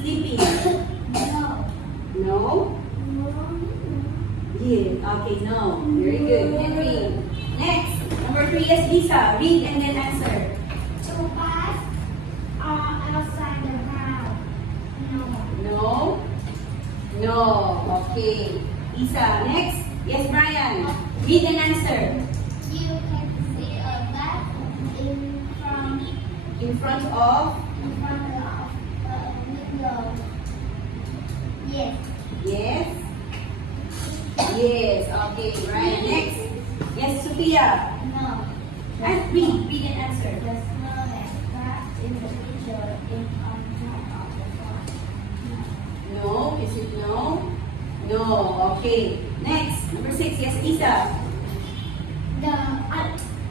sleeping? No. No? Yeah. Okay, no. Very good. Henry. Next. Number 3, yes, Lisa. Read and then answer. Two bats are outside the house. No. No? No. Okay. Lisa. Next. Yes, Brian. Read and answer. You can see a bat In front of? in front of a window. Yes. Yes. Yes. Okay, Brian. Next. Yes, Sophia. No. And read and answer. The smell that bat in the picture is on top of the front. No. Is it no? No. Okay. Next. Number 6. Yes, Lisa.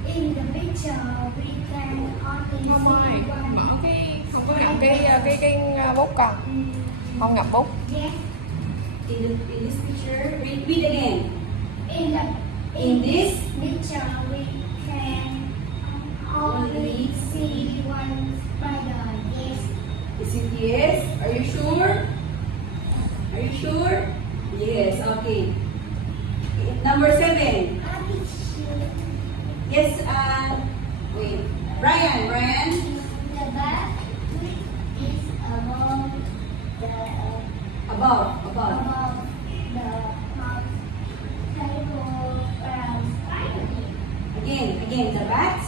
In the picture we can only see Không ơi, one. mở cái không có ngập cái bút còn không ngập bút. Yes. In this picture, read again. In this picture we can only see one spider. Yes. Is it yes? Are you sure? Are you sure? Yes. Okay. Number 7. Yes. Wait. Brian. The bat is above the Above. above the top table spider. Again. The bat.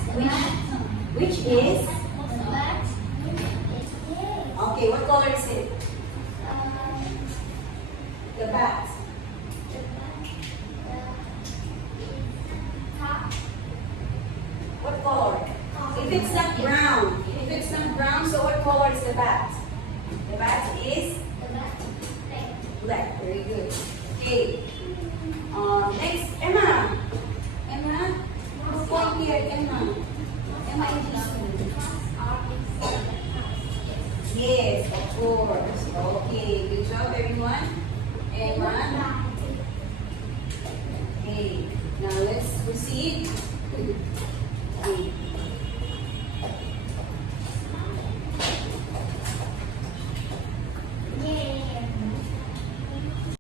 Which is? The bat is yes. Okay. What color is it? The bat. What color? If it's not brown, so what color is the bat? The bat is black. Very good. Okay. Next, Emma. Who's going here? Emma is yes, of course. Okay, good job, everyone. Emma. Okay, now let's proceed.